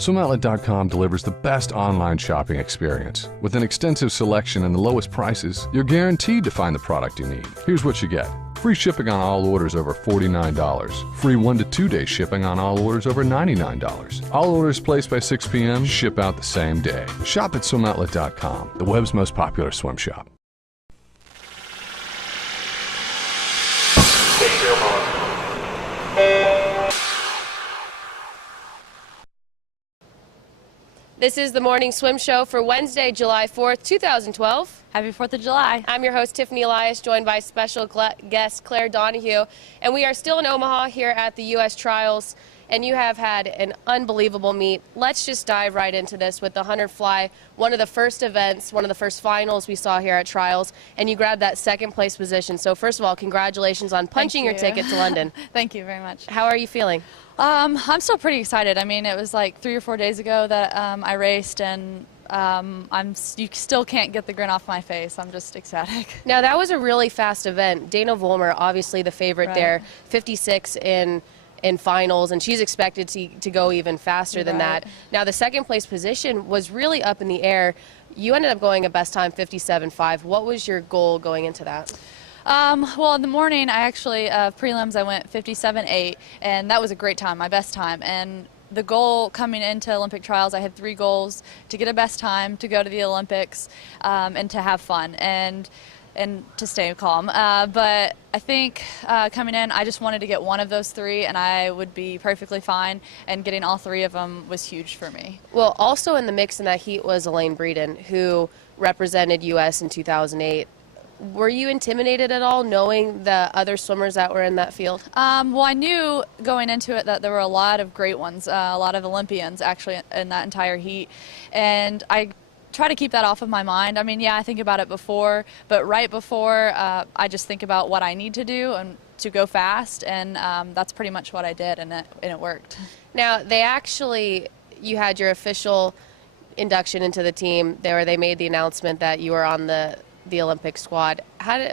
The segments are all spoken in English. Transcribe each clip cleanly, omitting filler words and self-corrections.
SwimOutlet.com delivers the best online shopping experience. With an extensive selection and the lowest prices, you're guaranteed to find the product you need. Here's what you get. Free shipping on all orders over $49. Free 1 to 2 day shipping on all orders over $99. All orders placed by 6 p.m. ship out the same day. Shop at SwimOutlet.com, the web's most popular swim shop. This is the Morning Swim Show for Wednesday, July 4th, 2012. Happy 4th of July. I'm your host, Tiffany Elias, joined by special guest Claire Donahue. And we are still in Omaha here at the U.S. Trials, and you have had an unbelievable meet. Let's just dive right into this with the 100 fly, one of the first events, one of the first finals we saw here at Trials, and you grabbed that second place position. So first of all, congratulations on punching your ticket to London. Thank you very much. How are you feeling? I'm still pretty excited. I mean, it was like 3 or 4 days ago that I raced, and you still can't get the grin off my face. I'm just ecstatic. Now, that was a really fast event. Dana Vollmer, obviously the favorite Right. there, 56 in finals, and she's expected to go even faster than that. Now, the second place position was really up in the air. You ended up going a best time 57.5. What was your goal going into that? Well, in the morning, I actually, prelims, I went 57.8, and that was a great time, my best time. And the goal coming into Olympic trials, I had 3 goals: to get a best time, to go to the Olympics, and to have fun, and to stay calm. But I think coming in, I just wanted to get one of those 3, and I would be perfectly fine, and getting all 3 of them was huge for me. Well, also in the mix in that heat was Elaine Breeden, who represented U.S. in 2008. Were you intimidated at all knowing the other swimmers that were in that field? Well, I knew going into it that there were a lot of great ones, a lot of Olympians actually in that entire heat, and I try to keep that off of my mind. I mean, yeah, I think about it before, but right before, I just think about what I need to do and to go fast, and that's pretty much what I did, and it worked. Now, you had your official induction into the team there where they made the announcement that you were on the Olympic squad.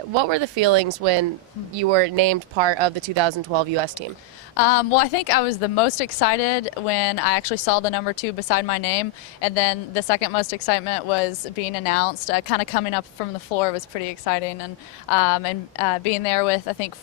What were the feelings when you were named part of the 2012 U.S. team? Well, I think I was the most excited when I actually saw the number 2 beside my name, and then the second most excitement was being announced. Kind of coming up from the floor was pretty exciting, and being there with, I think,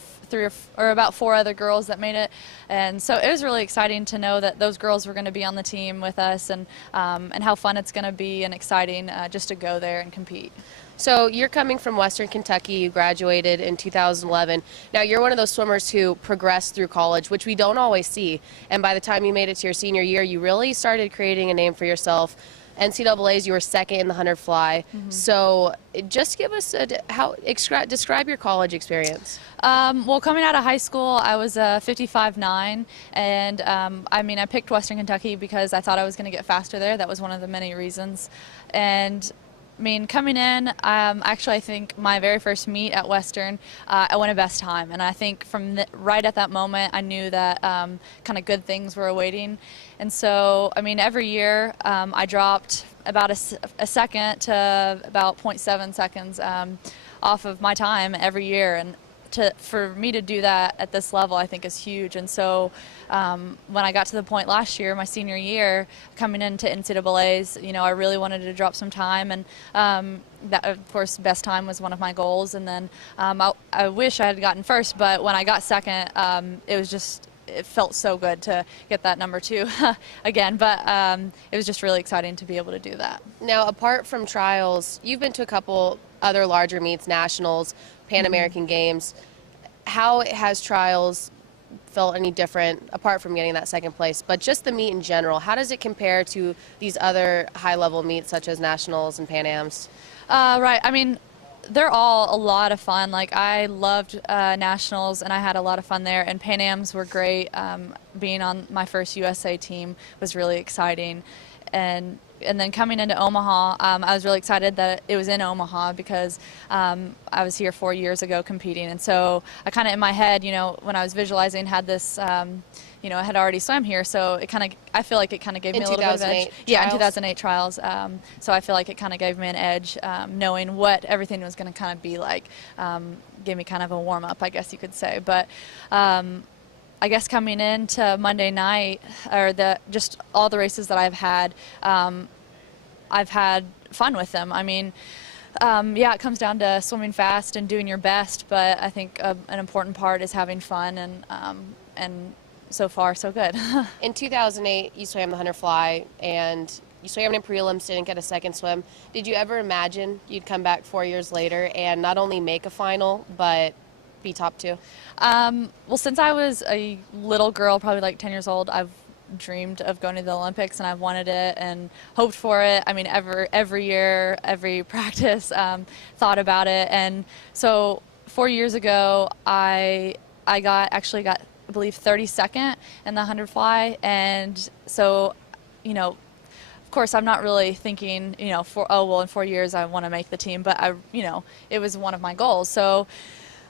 about 4 other girls that made it, and so it was really exciting to know that those girls were going to be on the team with us, and how fun it's going to be and exciting just to go there and compete. So you're coming from Western Kentucky. You graduated in 2011. Now you're one of those swimmers who progressed through college, which we don't always see. And by the time you made it to your senior year, you really started creating a name for yourself. NCAAs, you were second in the 100 fly. Mm-hmm. So just give us describe your college experience. Well, coming out of high school, I was a 55.9, and I mean, I picked Western Kentucky because I thought I was going to get faster there. That was one of the many reasons. And I mean, coming in, actually I think my very first meet at Western, I went a best time, and I think from right at that moment I knew that kind of good things were awaiting. And so, I mean, every year I dropped about a second to about 0.7 seconds off of my time every year, and for me to do that at this level, I think is huge. And so when I got to the point last year, my senior year, coming into NCAAs, you know, I really wanted to drop some time, and that, of course, best time was one of my goals. And then I wish I had gotten first, but when I got second, it felt so good to get that number 2 again, but it was just really exciting to be able to do that. Now, apart from trials, you've been to a couple other larger meets, nationals, Pan American Games. How has trials felt any different, apart from getting that second place, but just the meet in general? How does it compare to these other high-level meets such as nationals and Pan Ams? Right, I mean, they're all a lot of fun. Like, I loved nationals, and I had a lot of fun there, and Pan Ams were great. Being on my first USA team was really exciting, and then coming into Omaha, I was really excited that it was in Omaha because I was here 4 years ago competing, and so I kind of in my head, you know, when I was visualizing, had this, you know, I had already swam here, so it kind of, I feel like it kind of gave me a little bit of edge. Yeah, in 2008 trials. So I feel like it kind of gave me an edge, knowing what everything was going to kind of be like. Gave me kind of a warm up, I guess you could say. But I guess coming into Monday night, or just all the races that I've had fun with them. I mean, yeah, it comes down to swimming fast and doing your best, but I think an important part is having fun, and so far, so good. In 2008, you swam the 100 fly, and you swam in prelims, didn't get a second swim. Did you ever imagine you'd come back 4 years later and not only make a final, but be top 2? Well, since I was a little girl, probably like 10 years old, I've dreamed of going to the Olympics, and I've wanted it and hoped for it. I mean, every year, every practice, thought about it. And so 4 years ago, I actually got, I believe, 32nd in the 100 fly. And so, you know, of course, I'm not really thinking, you know, in 4 years I want to make the team, but it was one of my goals. So,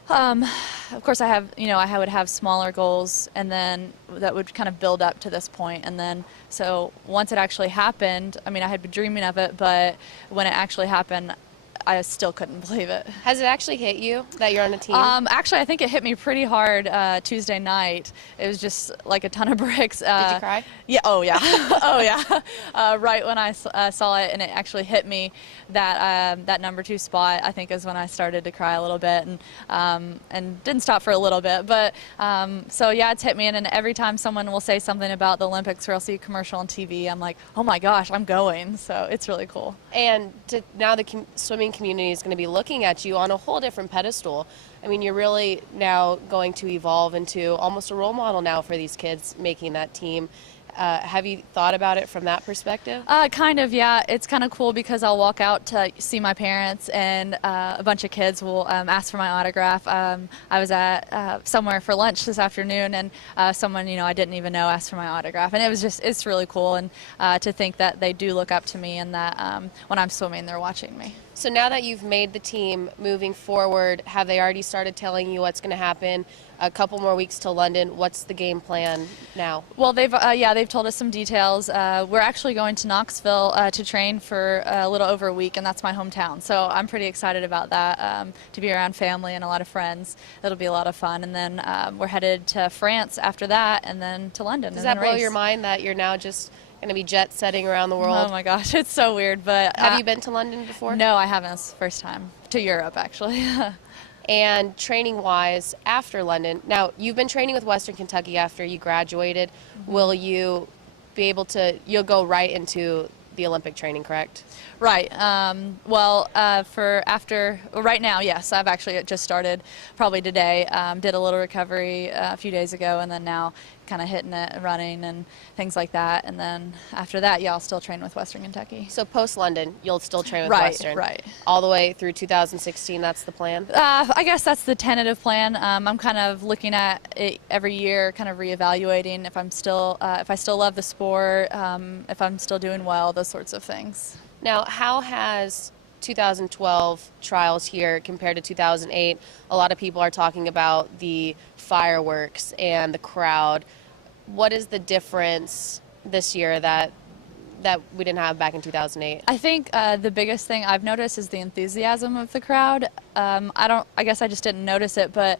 of course, I would have smaller goals, and then that would kind of build up to this point. And then, so once it actually happened, I mean, I had been dreaming of it, but when it actually happened, I still couldn't believe it. Has it actually hit you that you're on a team? Actually, I think it hit me pretty hard Tuesday night. It was just like a ton of bricks. Did you cry? Yeah. Oh yeah. Oh yeah. Right when I saw it and it actually hit me, that number 2 spot, I think is when I started to cry a little bit, and didn't stop for a little bit. But so yeah, it's hit me, and every time someone will say something about the Olympics or I'll see a commercial on TV, I'm like, oh my gosh, I'm going. So it's really cool. And now the swimming community is going to be looking at you on a whole different pedestal. I mean, you're really now going to evolve into almost a role model now for these kids making that team. Have you thought about it from that perspective? Kind of, yeah. It's kind of cool because I'll walk out to see my parents, and a bunch of kids will ask for my autograph. I was at somewhere for lunch this afternoon, and someone I didn't even know asked for my autograph, and it's really cool, and to think that they do look up to me, and that when I'm swimming, they're watching me. So now that you've made the team, moving forward, have they already started telling you what's going to happen? A couple more weeks to London. What's the game plan now? Well, they've told us some details. We're actually going to Knoxville to train for a little over a week, and that's my hometown. So I'm pretty excited about that, to be around family and a lot of friends. It'll be a lot of fun. And then we're headed to France after that, and then to London. Does that blow your mind that you're now just going to be jet setting around the world? Oh my gosh, it's so weird. But have you been to London before? No, I haven't. It's the first time to Europe, actually. And training-wise, after London, now you've been training with Western Kentucky after you graduated. Mm-hmm. Will you be able to, you'll go right into the Olympic training, correct? Right. Right now, yes. I've actually just started probably today. Did a little recovery a few days ago, and then now kind of hitting it, running and things like that. And then after that, yeah, I'll still train with Western Kentucky. So post-London, you'll still train with Western? Right. All the way through 2016, that's the plan? I guess that's the tentative plan. I'm kind of looking at it every year, kind of reevaluating if I still love the sport, if I'm still doing well, those sorts of things. Now, how has 2012 trials here compared to 2008? A lot of people are talking about the fireworks and the crowd. What is the difference this year that we didn't have back in 2008? I think the biggest thing I've noticed is the enthusiasm of the crowd. I guess I just didn't notice it, but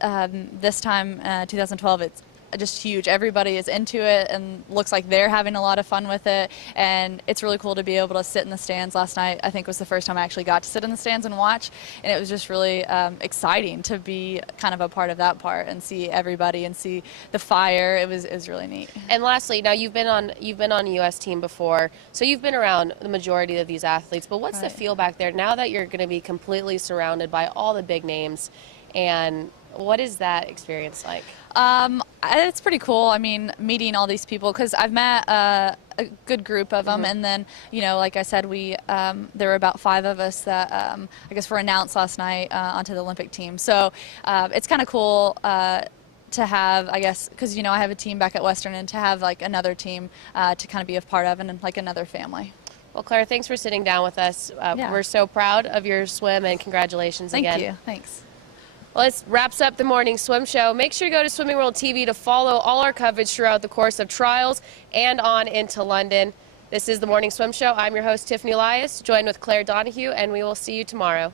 this time, 2012, it's just huge. Everybody is into it and looks like they're having a lot of fun with it, and it's really cool to be able to sit in the stands. Last night I think was the first time I actually got to sit in the stands and watch, and it was just really exciting to be kind of a part of that part and see everybody and see the fire. It was really neat. And lastly, now you've been on a U.S. team before, so you've been around the majority of these athletes, but what's the feel back there now that you're going to be completely surrounded by all the big names, and what is that experience like? It's pretty cool. I mean, meeting all these people, because I've met a good group of them, and then, like I said, there were about 5 of us that I guess were announced last night onto the Olympic team. So it's kind of cool to have, I guess, because, I have a team back at Western, and to have like another team to kind of be a part of, and like another family. Well, Claire, thanks for sitting down with us. Yeah. We're so proud of your swim, and congratulations again. Thank you. Thanks. Well, this wraps up the morning swim show. Make sure you go to Swimming World TV to follow all our coverage throughout the course of trials and on into London. This is the morning swim show. I'm your host, Tiffany Elias, joined with Claire Donahue, and we will see you tomorrow.